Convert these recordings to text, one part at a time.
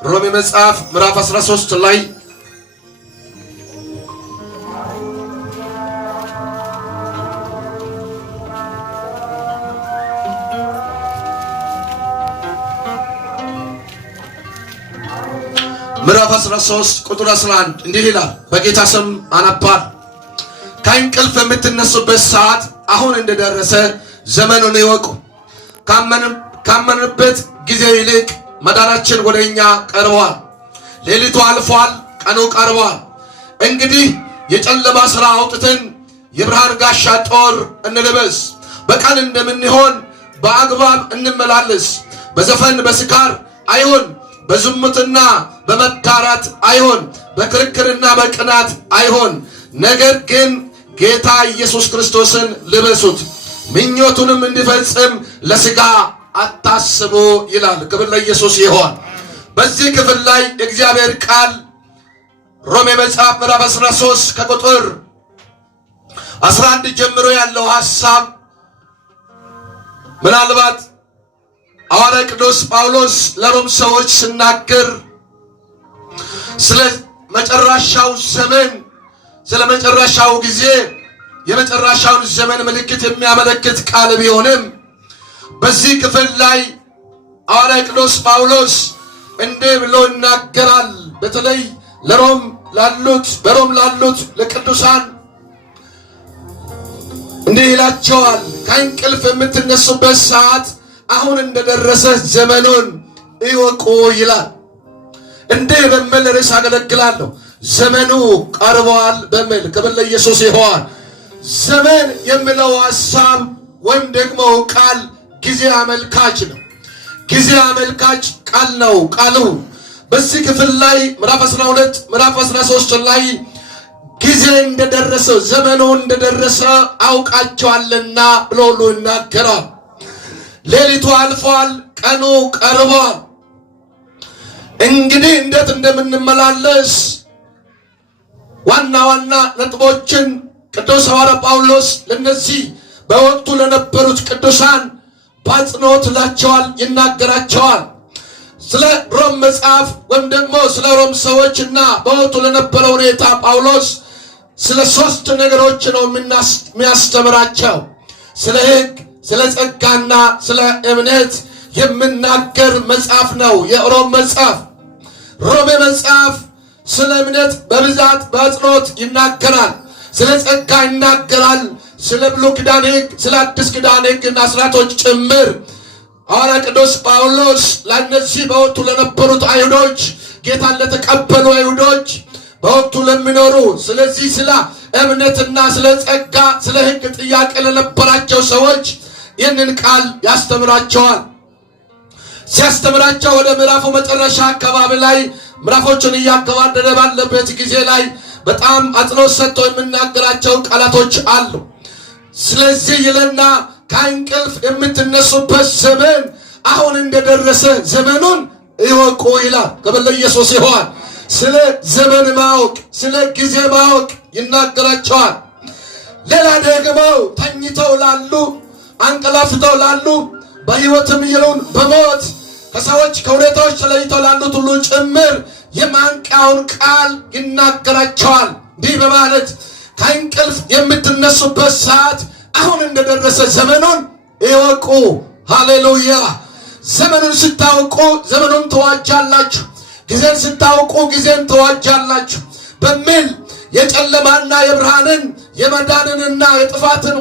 ሮሜ መጽሐፍ ምዕራፍ 13 ላይ ምዕራፍ 13 ቁጥር 11 እንዲህ ይላል። በጌታ ስም አነባል። ከእንቅልፍ የምትነሱበት ሰዓት አሁን እንደደረሰ ዘመኑን ይወቁ። ካመንበት ጊዜ ይልቅ መዳናችን ወደኛ ቀርቧል። ሌሊቱ አልፏል፣ ቀኑ ቀርቧል። እንግዲህ የጨለማ ሥራ አውጥተን የብርሃን ጋሻ ጦር እንልበስ። በቀን እንደምንሆን በአግባብ እንመላለስ። በዘፈን በስካር አይሆን፣ በዝሙትና በመዳራት አይሆን፣ በክርክርና በቅናት አይሆን። ነገር ግን ጌታ ኢየሱስ ክርስቶስን ልበሱት፣ ምኞቱንም እንዲፈጽም ለሥጋ አታስቡ ይላል። ክብር ለኢየሱስ ይሁን። በዚህ ክፍል ላይ እግዚአብሔር ቃል ሮሜ መጽሐፍ ምዕራፍ 13 ከቁጥር 11 ጀምሮ ያለው ሐሳብ ምናልባት ሐዋርያው ቅዱስ ጳውሎስ ለሮም ሰዎች ሲናገር ስለ መጨረሻው ዘመን፣ ስለ መጨረሻው ጊዜ የመጨረሻውን ዘመን ምልክት የሚያመለክት ቃል ቢሆንም በዚህ ክፍል ላይ ሐዋርያው ቅዱስ ጳውሎስ እንዲህ ብሎ ይናገራል። በተለይ በሮም ላሉት ለቅዱሳን እንዲህ ይላቸዋል። ከእንቅልፍ የምትነሱበት ሰዓት አሁን እንደደረሰ ዘመኑን ይወቁ ይላል። እንዲህ በሚል ርዕስ አገለግላለሁ። ዘመኑ ቀርቧል በሚል ክብር ለኢየሱስ ይሁን። ዘመን የሚለው ሐሳብ ወይም ደግሞ ቃል ጊዜ አመልካች ነው። ጊዜ አመልካች ቃል ነው። ቃሉ በዚህ ክፍል ላይ ምዕራፍ 12 ምዕራፍ 13 ላይ ጊዜ እንደደረሰ ዘመኑ እንደደረሰ አውቃቸዋልና ብሎ ሁሉ ይናገራል። ሌሊቱ አልፏል፣ ቀኑ ቀርቧል። እንግዲህ እንዴት እንደምንመላለስ ዋና ዋና ነጥቦችን ቅዱስ ሐዋርያ ጳውሎስ ለነዚህ በወቅቱ ለነበሩት ቅዱሳን በአጽንኦት ይላቸዋል፣ ይናገራቸዋል። ስለ ሮም መጽሐፍ ወይም ደግሞ ስለ ሮም ሰዎችና በወቅቱ ለነበረው ሁኔታ ጳውሎስ ስለ 3 ነገሮች ነው የሚያስተምራቸው። ስለ ሕግ፣ ስለ ጸጋና ስለ እምነት የሚናገር መጽሐፍ ነው የሮም መጽሐፍ። ሮሜ መጽሐፍ ስለ እምነት በብዛት በአጽንኦት ይናገራል። ስለ ጸጋ ይናገራል። ስለ ብሉይ ኪዳን ሕግ፣ ስለ አዲስ ኪዳን ሕግና ሥርዓቶች ጭምር ሐዋርያው ቅዱስ ጳውሎስ ለእነዚህ በወቅቱ ለነበሩት አይሁዶች፣ ጌታን ለተቀበሉ አይሁዶች፣ በወቅቱ ለሚኖሩ ስለዚህ ስለ እምነትና ስለ ጸጋ ስለ ሕግ ጥያቄ ለነበራቸው ሰዎች ይህንን ቃል ያስተምራቸዋል። ሲያስተምራቸው ወደ ምዕራፉ መጨረሻ አካባቢ ላይ ምዕራፎችን እያገባደደ ባለበት ጊዜ ላይ በጣም አጽንኦት ሰጥቶ የሚናገራቸው ቃላቶች አሉ። ስለዚህ ይለና ከእንቅልፍ የምትነሱበት ዘመን አሁን እንደደረሰ ዘመኑን ይወቁ ይላል። ክብር ለኢየሱስ ይሁን። ስለ ዘመን ማወቅ፣ ስለ ጊዜ ማወቅ ይናገራቸዋል። ሌላ ደግሞ ተኝተው ላሉ፣ አንቀላፍተው ላሉ፣ በሕይወትም ይሁን በሞት ከሰዎች ከሁኔታዎች ተለይተው ላሉት ሁሉ ጭምር የማንቂያውን ቃል ይናገራቸዋል። እንዲህ በማለት ከእንቅልፍ የምትነሱበት ሰዓት አሁን እንደደረሰ ዘመኑን ይወቁ። ሃሌሉያ! ዘመኑን ስታውቁ ዘመኑን ተዋጃላችሁ፣ ጊዜን ስታውቁ ጊዜን ተዋጃላችሁ በሚል የጨለማና የብርሃንን የመዳንንና የጥፋትን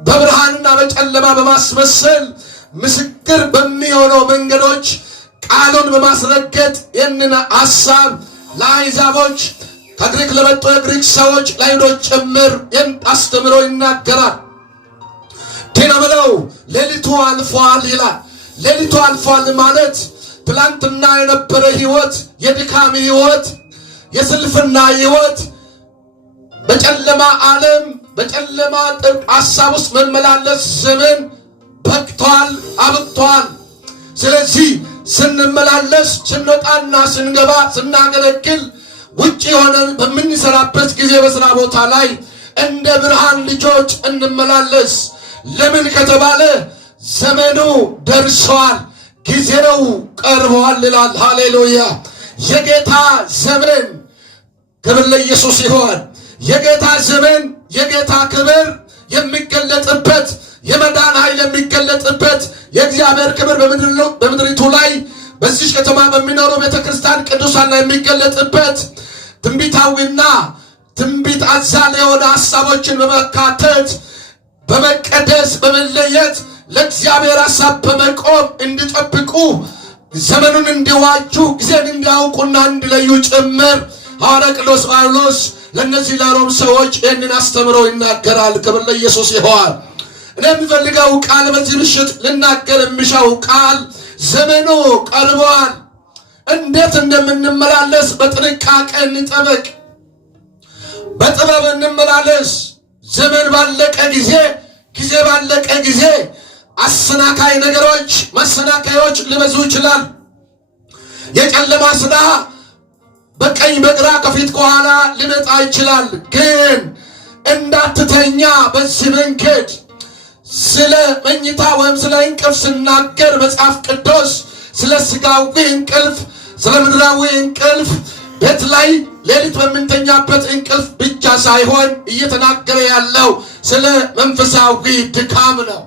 በብርሃንና በጨለማ በማስመሰል ምስክር በሚሆነው መንገዶች ቃሉን በማስረገጥ ይህንን ሐሳብ ለአሕዛቦች ከግሪክ ለመጡ የግሪክ ሰዎች ለአይሁዶች ጭምር ይህን አስተምሮ ይናገራል። ቴና ብለው ሌሊቱ አልፏል ይላል። ሌሊቱ አልፏል ማለት ትላንትና የነበረ ሕይወት፣ የድካም ሕይወት፣ የስልፍና ሕይወት፣ በጨለማ ዓለም በጨለማ ጥልቅ ሐሳብ ውስጥ መመላለስ ዘመን በቅቷል፣ አብቅቷል። ስለዚህ ስንመላለስ ስንወጣና ስንገባ ስናገለግል ውጭ ሆነን በምንሰራበት ጊዜ በሥራ ቦታ ላይ እንደ ብርሃን ልጆች እንመላለስ። ለምን ከተባለ ዘመኑ ደርሷል፣ ጊዜው ቀርቧል ይላል። ሃሌሉያ! የጌታ ዘመን ክብር ለኢየሱስ ይሆን። የጌታ ዘመን የጌታ ክብር የሚገለጥበት የመዳን ኃይል የሚገለጥበት የእግዚአብሔር ክብር በምድሪቱ ላይ በዚህ ከተማ በሚኖሩ ቤተክርስቲያን ቅዱሳን ላይ የሚገለጥበት ትንቢታዊና ትንቢት አዛል የሆነ ሐሳቦችን በመካተት በመቀደስ በመለየት ለእግዚአብሔር ሐሳብ በመቆም እንዲጠብቁ ዘመኑን እንዲዋጁ ጊዜን እንዲያውቁና እንዲለዩ ጭምር ሐዋርያ ቅዱስ ጳውሎስ ለእነዚህ ለሮም ሰዎች ይህንን አስተምሮ ይናገራል። ክብር ለኢየሱስ ይሆን። እኔ የሚፈልገው ቃል በዚህ ምሽት ልናገር የሚሻው ቃል ዘመኑ ቀርቧል። እንዴት እንደምንመላለስ በጥንቃቄ እንጠበቅ፣ በጥበብ እንመላለስ። ዘመን ባለቀ ጊዜ ባለቀ ጊዜ አሰናካይ ነገሮች መሰናካዮች ሊበዙ ይችላል። የጨለማ ስራ በቀኝ በግራ ከፊት ከኋላ ሊመጣ ይችላል። ግን እንዳትተኛ በዚህ መንገድ ስለ መኝታ ወይም ስለ እንቅልፍ ስናገር መጽሐፍ ቅዱስ ስለ ስጋዊ እንቅልፍ ስለ ምድራዊ እንቅልፍ ቤት ላይ ሌሊት በምንተኛበት እንቅልፍ ብቻ ሳይሆን እየተናገረ ያለው ስለ መንፈሳዊ ድካም ነው።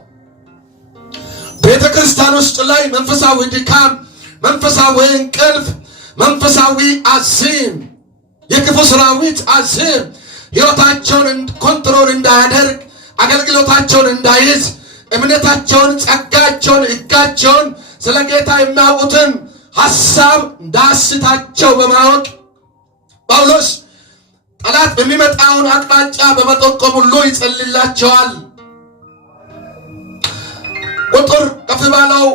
ቤተ ክርስቲያን ውስጥ ላይ መንፈሳዊ ድካም፣ መንፈሳዊ እንቅልፍ፣ መንፈሳዊ አዚም፣ የክፉ ሰራዊት አዚም ሕይወታቸውን ኮንትሮል እንዳያደርግ፣ አገልግሎታቸውን እንዳይዝ፣ እምነታቸውን፣ ጸጋቸውን፣ ሕጋቸውን ስለ ጌታ የሚያውቁትን ሐሳብ እንዳስታቸው በማወቅ ጳውሎስ ጠላት በሚመጣውን አቅጣጫ በመጠቆም ሁሉ ይጸልላቸዋል። ቁጥር ከፍ ባለው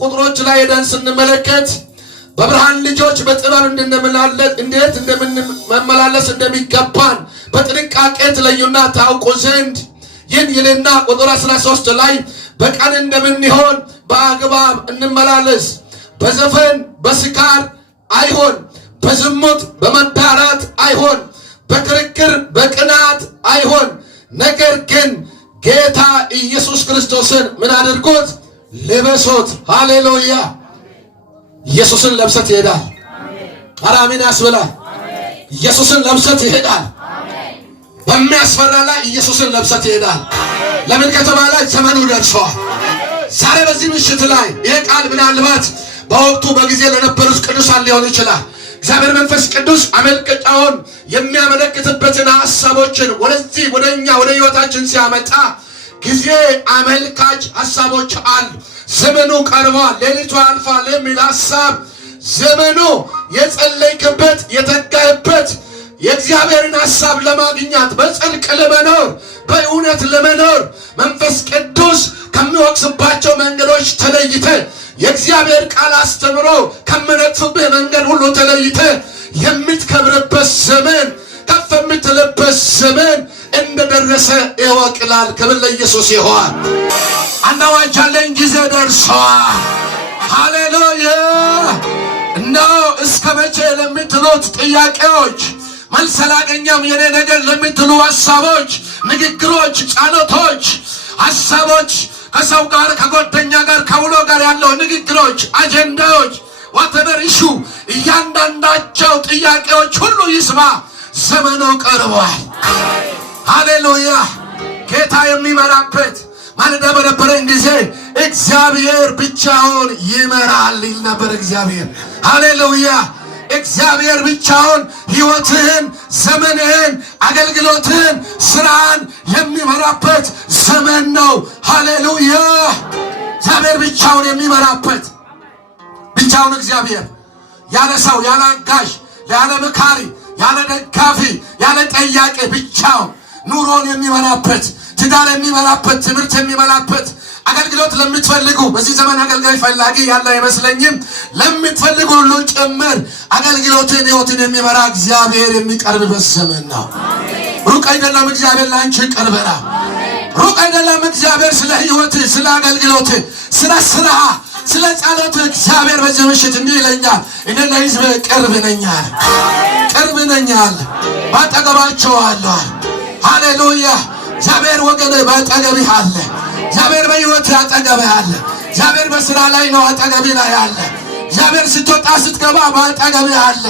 ቁጥሮች ላይ ሄደን ስንመለከት በብርሃን ልጆች በጥበብ እንዴት እንደምንመላለስ እንደሚገባን በጥንቃቄ ትለዩና ታውቁ ዘንድ ይህን ይልና ቁጥር 13 ላይ በቀን እንደምንሆን በአግባብ እንመላለስ፣ በዘፈን በስካር አይሆን፣ በዝሙት በመዳራት አይሆን፣ በክርክር በቅናት አይሆን፣ ነገር ግን ጌታ ኢየሱስ ክርስቶስን ምን አድርጉት? ልበሱት። ሃሌሉያ! ኢየሱስን ለብሰት ይሄዳል። አራሚን ያስብላል። ኢየሱስን ለብሰት ይሄዳል። በሚያስፈራ ላይ ኢየሱስን ለብሰት ይሄዳል። ለምን ከተባለ ዘመኑ ደርሷል። ዛሬ በዚህ ምሽት ላይ ይሄ ቃል ምናልባት በወቅቱ በጊዜ ለነበሩት ቅዱሳን ሊሆን ይችላል። እግዚአብሔር መንፈስ ቅዱስ አመልከቻውን የሚያመለክትበትን ሐሳቦችን ወደዚህ ወደኛ ወደ ሕይወታችን ሲያመጣ ጊዜ አመልካች ሐሳቦች አሉ። ዘመኑ ቀርቧል፣ ሌሊቱ አልፏል የሚል ሐሳብ ዘመኑ የጸለይክበት የተጋህበት የእግዚአብሔርን ሐሳብ ለማግኘት በጽድቅ ለመኖር በእውነት ለመኖር መንፈስ ቅዱስ ከሚወቅስባቸው መንገዶች ተለይተ የእግዚአብሔር ቃል አስተምሮ ከመነጥፍብህ መንገድ ሁሉ ተለይተ የምትከብርበት ዘመን ከፍ የምትልበት ዘመን እንደደረሰ ይወቅላል። ክብር ለኢየሱስ ይሁን። አናዋጅ አለኝ፣ ጊዜ ደርሷል። ሃሌሉያ! እነሆ እስከ መቼ ለምትሉት ጥያቄዎች መልስ አላገኘም የኔ ነገር ለምትሉ ሐሳቦች፣ ንግግሮች፣ ጸሎቶች፣ ሐሳቦች ከሰው ጋር ከጓደኛ ጋር ከውሎ ጋር ያለው ንግግሮች፣ አጀንዳዎች ዋተበር ኢሹ እያንዳንዳቸው ጥያቄዎች ሁሉ ይስማ፣ ዘመኑ ቀርቧል። ሃሌሉያ! ጌታ የሚመራበት ማለዳ በነበረን ጊዜ እግዚአብሔር ብቻውን ይመራል ይል ነበር። እግዚአብሔር ሃሌሉያ! እግዚአብሔር ብቻውን ሕይወትህን፣ ዘመንህን፣ አገልግሎትህን፣ ስራን የሚመራበት ዘመን ነው። ሃሌሉያ! እግዚአብሔር ብቻውን የሚመራበት ብቻውን እግዚአብሔር ያለ ሰው ያለ አጋዥ ያለ መካሪ ያለ ደጋፊ ያለ ጠያቄ ብቻውን ኑሮን የሚመራበት ትዳር የሚመራበት ትምህርት የሚመራበት አገልግሎት ለምትፈልጉ በዚህ ዘመን አገልጋይ ፈላጊ ያለ አይመስለኝም። ለምትፈልጉ ሁሉ ጭምር አገልግሎትን ሕይወትን የሚመራ እግዚአብሔር የሚቀርብበት ዘመን ነው። ሩቅ አይደለም። እግዚአብሔር ላንቺ ቅርብ ነው። ሩቅ አይደለም። እግዚአብሔር ስለ ሕይወት ስለ አገልግሎት ስለ ስራ ስለ ጸሎት እግዚአብሔር በዚህ ምሽት እንዲህ ይለኛል፣ እኔ ለሕዝብ ቅርብ ነኛል፣ ቅርብ ነኛል፣ ባጠገባቸው አለሁ። ሃሌሉያ! እግዚአብሔር ወገን ባጠገብህ አለ። እግዚአብሔር በሕይወት ያጠገብህ አለ። እግዚአብሔር በስራ ላይ ነው፣ አጠገብ ላይ አለ። እግዚአብሔር ስትወጣ ስትገባ በአጠገብ አለ።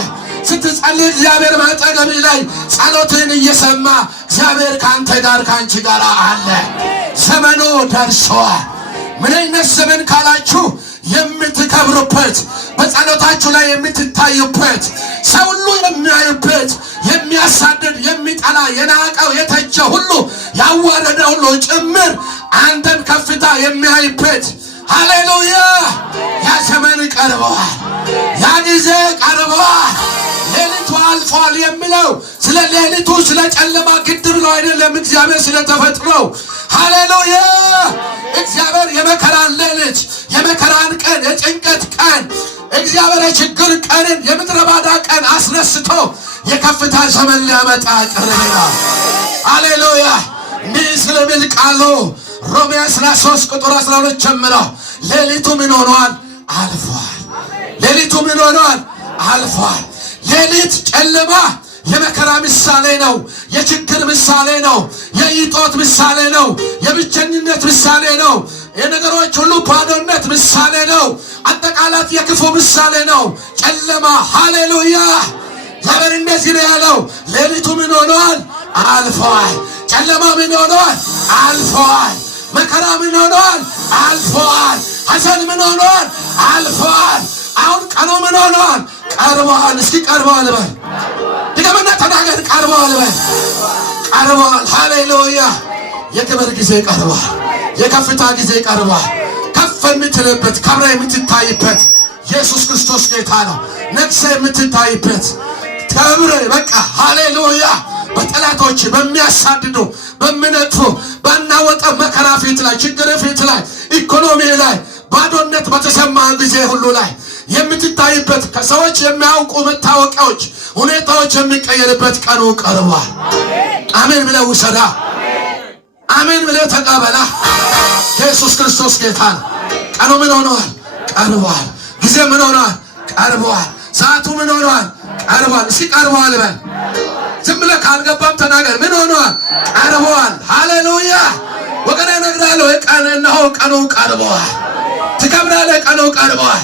ስትጸልይ እግዚአብሔር በአጠገብ ላይ ጸሎትን እየሰማ እግዚአብሔር ካንተ ጋር ካንቺ ጋር አለ። ዘመኑ ደርሷል። ምን አይነት ዘመን ካላችሁ የምትከብሩበት፣ በጸሎታችሁ ላይ የምትታዩበት፣ ሰው ሁሉ የሚያዩበት፣ የሚያሳድድ የሚጠላ የናቀው የተቸ ሁሉ ያዋረደ ሁሉ ጭምር አንተን ከፍታ የሚያይበት ሃሌሉያ! ያ ዘመን ቀርበዋል። ያ ጊዜ ቀርበዋል። ሌሊቱ አልፏል የሚለው ስለ ሌሊቱ ስለ ጨለማ ግድ ብሎ አይደለም፣ እግዚአብሔር ስለ ተፈጥሮው ሃሌሉያ! እግዚአብሔር የመከራን ሌሊት፣ የመከራን ቀን፣ የጭንቀት ቀን እግዚአብሔር የችግር ቀንን የምድረ ባዳ ቀን አስነስቶ የከፍታ ዘመን ሊያመጣ ቀርበዋል። ሃሌሉያ! እንዲህ ስለሚል ቃሉ ሮሜ 13 ቁጥር 12 ጀምሮ ሌሊቱ ምን ሆኗል? አልፏል። ሌሊቱ ምን ሆኗል? አልፏል። ሌሊት ጨለማ የመከራ ምሳሌ ነው። የችግር ምሳሌ ነው። የእጦት ምሳሌ ነው። የብቸኝነት ምሳሌ ነው። የነገሮች ሁሉ ባዶነት ምሳሌ ነው። አጠቃላት የክፉ ምሳሌ ነው ጨለማ። ሃሌሉያ! እግዚአብሔር እንደዚህ ነው ያለው፣ ሌሊቱ ምን ሆኗል? አልፏል። ጨለማ ምን ሆኗል? አልፏል። መከራ ምን ሆኗል? አልፏል። ሐዘን ምን ሆኗል? አልፏል። አሁን ቀኑ ምን ሆኗል? ቀርበዋል። እስኪ ቀርበዋል በል፣ ድገምና ተናገር። ቀርበዋል በል፣ ቀርበዋል። ሃሌሉያ! የክብር ጊዜ ቀርበዋል። የከፍታ ጊዜ ቀርበዋል። ከፍ የምትልበት፣ ከብረ የምትታይበት ኢየሱስ ክርስቶስ ጌታ ነው። ነግሰ የምትታይበት ከብረ በቃ ሃሌሉያ! በጠላቶች በሚያሳድዱ በሚነጥፉ ባናወጠ መከራ ፊት ላይ፣ ችግር ፊት ላይ፣ ኢኮኖሚ ላይ፣ ባዶነት በተሰማ ጊዜ ሁሉ ላይ የምትታይበት፣ ከሰዎች የሚያውቁ መታወቂያዎች፣ ሁኔታዎች የሚቀየርበት ቀኑ ቀርቧል። አሜን ብለህ ውሰዳ። አሜን ብለህ ተቀበላ። ኢየሱስ ክርስቶስ ጌታ ነው። ቀኑ ምን ሆኗል? ቀርቧል። ጊዜ ምን ሆኗል? ቀርቧል። ሰዓቱ ምን ሆኗል? ቀርቧል። እስኪ ቀርቧል በል። ዝም ብለህ ካልገባም ተናገር። ምን ሆኗል? ቀርቧል። ሃሌሉያ! ወገኔ እነግርሃለሁ፣ እነሆ ቀኑ ቀርቧል። ትከብራለህ። ቀኑ ቀርቧል።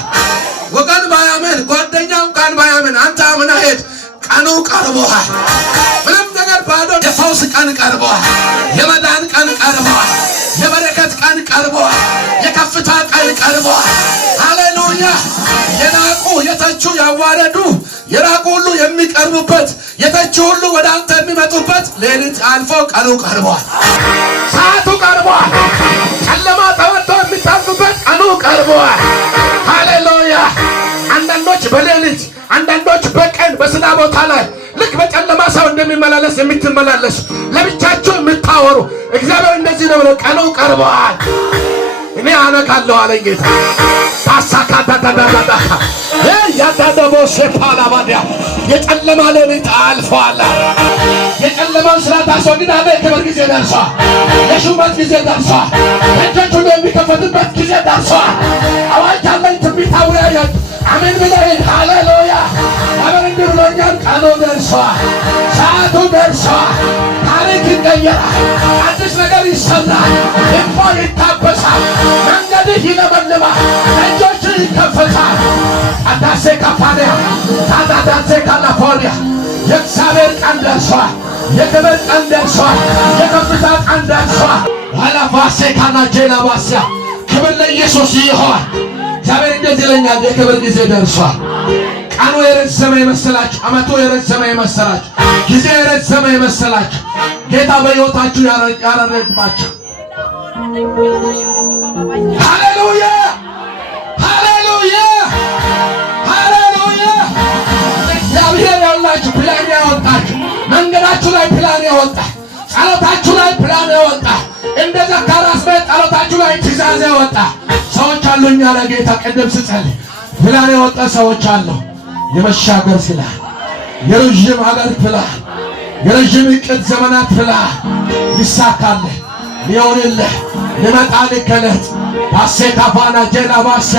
ወገን ባያምን፣ ጓደኛው እንኳን ባያምን፣ አንተ አምነህ ሂድ። ቀኑ ቀርቧል። ምንም ነገር ባዶ፣ የፈውስ ቀን ቀርቧል። የመዳን ቀን ቀርቧል። የበረከት ቀን ቀርቧል። የከፍታ ቀን ቀርቧል። ሃሌሉያ! የናቁ የተቹ ያዋረዱ የራቁ ሁሉ የሚቀርቡበት፣ የተቹ ሁሉ ወደ አንተ የሚመጡበት ሌሊት አልፎ ቀኑ ቀርቧል። ሰዓቱ ቀርቧል። ጨለማ ተወጥቶ የሚታልፉበት ቀኑ ቀርቧል። ሃሌሉያ! አንዳንዶች በሌሊት አንዳንዶች በቀን በስራ ቦታ ላይ ልክ በጨለማ ሰው እንደሚመላለስ የምትመላለሱ ለብቻችሁ የምታወሩ እግዚአብሔር እንደዚህ ነው ብለው ቀኑ ቀርቧል። እኔ አነቃለሁ አለኝ ጌታ። ታሳካታታታታ ያዳደቦ ሴፓላባዲያ የጨለማ ሌሊት አልፏል። የጨለማውን ስራ ታስወግዳለህ። የክብር ጊዜ ደርሷል። የሹመት ጊዜ ደርሷል። እጆች ሁሉ የሚከፈትበት ጊዜ ደርሷል። አዋጅ አለኝ ትንቢታዊ አያት አሜን ብለህ ሃሌሉያ! አሜን እንዲህ ብሎኛል። ቀኑ ደርሷል። ሰዓቱ ደርሷል። ታሪክ ይቀየራል። አዲስ ነገር ይሰራል። ልቦ ይታበሳል። መንገድህ ይለመልማል። እጆች ይከፈታል። አዳሴ ካፋሪያ ታዳዳሴ ካላፎሪያ የእግዚአብሔር ቀን ደርሷል። የክብር ቀን ደርሷል። የከፍታ ቀን ደርሷል። አላፋሴ ካናጄላ ባሲያ ክብር ለኢየሱስ ይሆን። እግዚአብሔር እንደዚህ ይለኛል፣ የክብር ጊዜ ደርሷል። ቀኑ የረዘመ የመሰላችሁ፣ ዓመቱ የረዘመ የመሰላችሁ፣ ጊዜ የረዘመ የመሰላችሁ ጌታ በሕይወታችሁ ያረረግባችሁ። ሃሌሉያ! ሃሌሉያ! ሃሌሉያ! እግዚአብሔር ያላችሁ ፕላን ያወጣችሁ፣ መንገዳችሁ ላይ ፕላን ያወጣ፣ ጸሎታችሁ ላይ ፕላን ያወጣ፣ እንደ ዘካርያስ ቤት ጸሎታችሁ ላይ ትእዛዝ ያወጣ ሰዎች አሉ። እኛ ለጌታ ቅድም ስጸልይ ፕላን ያወጣ ሰዎች አሉ። የመሻገር ፕላን፣ የረዥም ሀገር ፕላን፣ የረዥም ዕቅድ ዘመናት ፕላን ይሳካልህ፣ ሊሆንልህ፣ ሊመጣልህ ከለት ባሴካፋና ጄላባሳ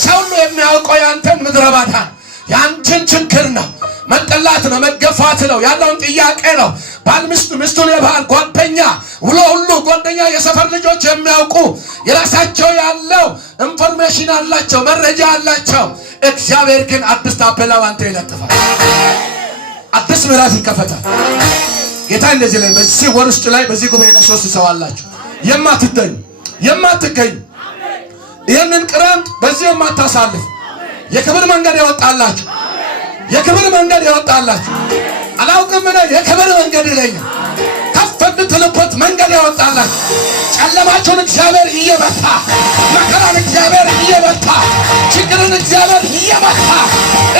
ሰው ሁሉ የሚያውቀው ያንተን ምድረ ባዳ ያንተን ችግር ነው። መጠላት ነው፣ መገፋት ነው፣ ያለውን ጥያቄ ነው። ባል ሚስቱን የባል ጓደኛ ውሎ ሁሉ ጓደኛ የሰፈር ልጆች የሚያውቁ የራሳቸው ያለው ኢንፎርሜሽን አላቸው፣ መረጃ አላቸው። እግዚአብሔር ግን አዲስ ታፔላ አንተ ይለጥፋል። አዲስ ምዕራፍ ይከፈታል። ጌታ እንደዚህ ላይ በዚህ ወር ውስጥ ላይ በዚህ ጉባኤ ላይ 3 ሰው አላችሁ የማትገኙ ይህንን ክረምት በዚህ የማታሳልፍ የክብር መንገድ ያወጣላችሁ አላውቅም እኔ የክብር መንገድ ይለኛል። ከፍ እንድትልበት መንገድ ያወጣላችሁ ጨለማችሁን እግዚአብሔር እየመታ መከራን እግዚአብሔር እየመታ ችግርን እግዚአብሔር እየመታ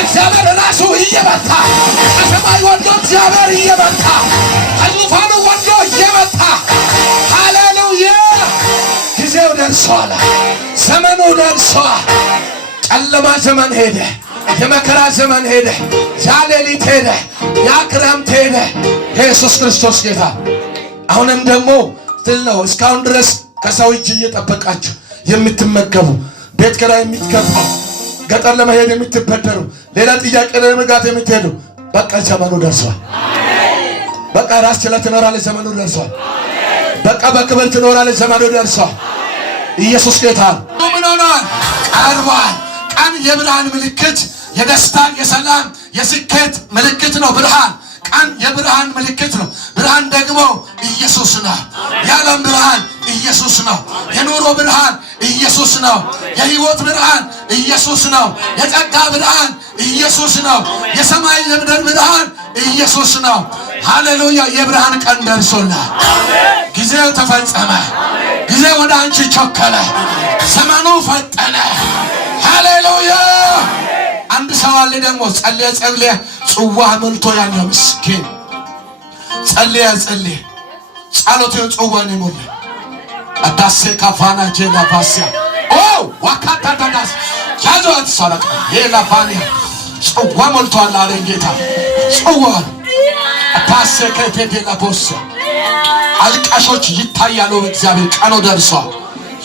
እግዚአብሔር ራሱ እየመታ ከሰማይ ወርዶ እግዚአብሔር እየመታ ከዙፋኑ ወርዶ እየመታ ሃሌሉያ ጊዜው ደርሷል። ዘመኑ ደርሷል። ጨለማ ዘመን ሄደ። የመከራ ዘመን ሄደ። ሌሊት ሄደ። ያ ክረምት ሄደ። ኢየሱስ ክርስቶስ ጌታ። አሁንም ደግሞ ትል ነው። እስካሁን ድረስ ከሰው እጅ እየጠበቃችሁ የምትመገቡ ቤት ኪራይ የምትከፍሉ ገጠር ለመሄድ የምትበደሩ ሌላ ጥያቄ ለመጋት የምትሄዱ በቃ ዘመኑ ደርሷል። በቃ ራስ ችለህ ትኖራለህ። ዘመኑ ደርሷል። በቃ በክብር ትኖራለህ። ዘመኑ ደርሷል። ኢየሱስ ጌታ ምን ሆኗል? ቀርቧል። ቀን የብርሃን ምልክት፣ የደስታ የሰላም የስኬት ምልክት ነው። ብርሃን ቀን የብርሃን ምልክት ነው። ብርሃን ደግሞ ኢየሱስ ነው። የዓለም ብርሃን ኢየሱስ ነው። የኑሮ ብርሃን ኢየሱስ ነው። የህይወት ብርሃን ኢየሱስ ነው። የጸጋ ብርሃን ኢየሱስ ነው። የሰማይ የምድር ብርሃን ኢየሱስ ነው። ሃሌሉያ! የብርሃን ቀን ደርሶናል። ጊዜው ተፈጸመ። ጊዜው ወደ አንቺ ቸኮለ። ዘመኑ ፈጠነ። ሃሌሉያ! አንድ ሰው አለ ደግሞ ጸልየ ጽዋ ሞልቶ ያለ ምስኪን ጸልየ ጸሎቱ ጽዋን ይሞላ አዳሴ ካፋና ጀላ ፋሲያ ዋካታ ዳዳስ ያዟት ሰረቀ የላፋኒያ ጽዋ ሞልቷል አለ ጌታ። ጽዋ አዳሴ ከቴቴላ ቦስ አልቃሾች ይታያሉ። በእግዚአብሔር ቀኑ ደርሷል።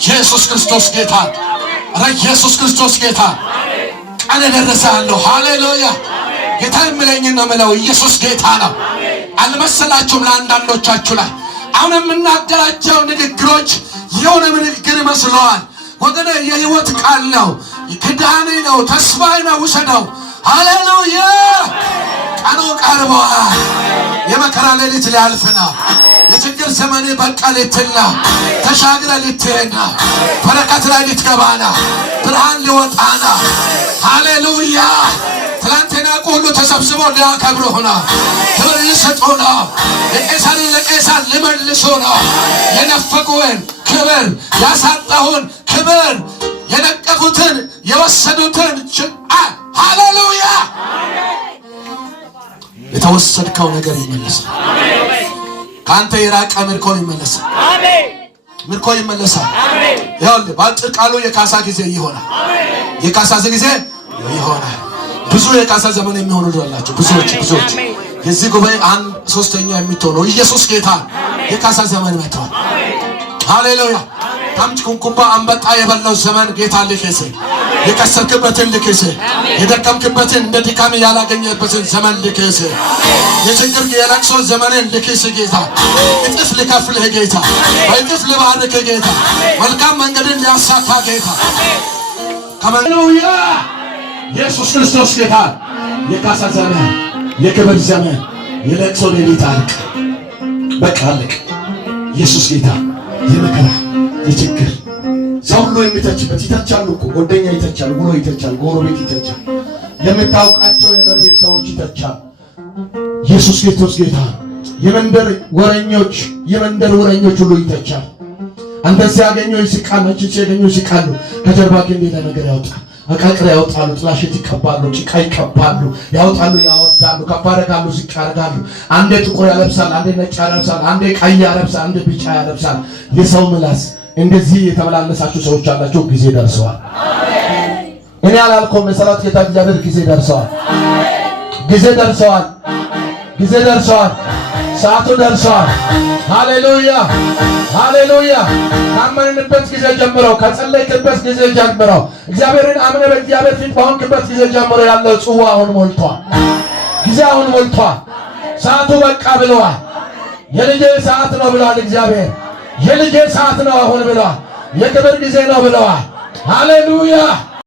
ኢየሱስ ክርስቶስ ጌታ። ኢየሱስ ክርስቶስ ጌታ። ቀን ደረሰአለሁ። ሃሌሉያ! ጌታ የሚለኝ ነው የምለው። ኢየሱስ ጌታ ነው። አልመሰላችሁም? ለአንዳንዶቻችሁ ላይ አሁን የምናገራቸው ንግግሮች የሆነ ንግግር ይመስለዋል። ወገኔ የህይወት ቃል ነው። ክዳኔ ነው። ተስፋዬ ነው። ውሰደው። ሃሌሉያ! ቀኑ ቀርቧል። የመከራ ሌሊት ሊያልፍ ነው። የችግር ዘመኔ በቃ ልትል ነው። ተሻግረ ልትሄድ ነው። በረከት ላይ ልትገባ ነው። ብርሃን ሊወጣ ነው። ሃሌሉያ! ትላንትና ሁሉ ተሰብስቦ ሊያከብሩህ ነው። ክብር ሊሰጡ ነው። የቄሳርን ለቄሳር ሊመልሱ ነው። የነፈቁህን ክብር፣ ያሳጣሁን ክብር፣ የነቀፉትን የወሰዱትን ሃሌሉያ! የተወሰድከው ነገር ይመለሳል። ካንተ የራቀ ምርኮ ይመለሳል። ምርኮ ይመለሳል። ይኸውልህ በአጭር ቃሉ የካሳ ጊዜ ይሆናል። የካሳ ጊዜ ይሆናል። ብዙ የካሳ ዘመን የሚሆኑ አላቸው። ብዙዎች የዚህ ጉባኤ 1/3 የሚሆነው ኢየሱስ ጌታ የካሳ ዘመን መጥቷል። ሃሌሉያ! ታምጭ ኩንኩምባ አንበጣ የበላው ዘመን ጌታ ልከሰ የከሰርክበትን ልከሰ የደከምክበትን እንደ ድካም ያላገኘበትን ዘመን ልከሰ የችግር የለቅሶ ዘመንን ልከሰ ጌታ እጥፍ ልከፍልህ ጌታ በእጥፍ ልባርክ ጌታ መልካም መንገድን ሊያሳካ ጌታ ሃሌሉያ! ኢየሱስ ክርስቶስ ጌታ የካሳ ዘመን የክብር ዘመን የለቅሶ ሌሊት አልቅ በቃ አለቅ። ኢየሱስ ጌታ የመከራ የችግር ሰው ሁሉ የሚተችበት ይተቻሉ እኮ ጓደኛ ይተቻል፣ ጉሮ ይተቻል፣ ጎረቤት ይተቻል፣ የምታውቃቸው የነርቤት ሰዎች ይተቻል። ኢየሱስ ክርስቶስ ጌታ የመንደር ወረኞች ሁሉ ይተቻል። አንተ ሲያገኘው ይስቃሉ፣ አንቺ ሲያገኘው ይስቃሉ። ከጀርባ ግን ሌላ ነገር ያወጣል። አቃቅራ ያወጣሉ፣ ጥላሸት ይቀባሉ፣ ጭቃ ይቀባሉ፣ ያወጣሉ፣ ያወርዳሉ፣ ከፍ ያደርጋሉ፣ ዝቅ ያደርጋሉ። አንዴ ጥቁር ያለብሳል፣ አንዴ ነጭ ያለብሳል፣ አንዴ ቀይ ያለብሳል፣ አንዴ ቢጫ ያለብሳል። የሰው ምላስ እንደዚህ የተመላለሳችሁ ሰዎች አላችሁ። ጊዜ ደርሰዋል። እኔ አላልኩም። መሰራት ጌታ እግዚአብሔር ጊዜ ደርሰዋል። ጊዜ ደርሰዋል። ጊዜ ደርሰዋል። ሰዓቱ ደርሰዋል። ሃሌሉያ! ሃሌሉያ! ካመንንበት ጊዜ ጀምሮ ከጸለይክበት ጊዜ ጀምሮ እግዚአብሔርን አምነህ በእግዚአብሔር ፊት በሆንክበት ጊዜ ጀምሮ ያለው ጽዋ አሁን ሞልቷል። ጊዜ አሁን ሞልቷል። ሰዓቱ በቃ ብለዋል። የልጄ ሰዓት ነው ብለዋል እግዚአብሔር። የልጄ ሰዓት ነው አሁን ብለዋል። የክብር ጊዜ ነው ብለዋል። ሃሌሉያ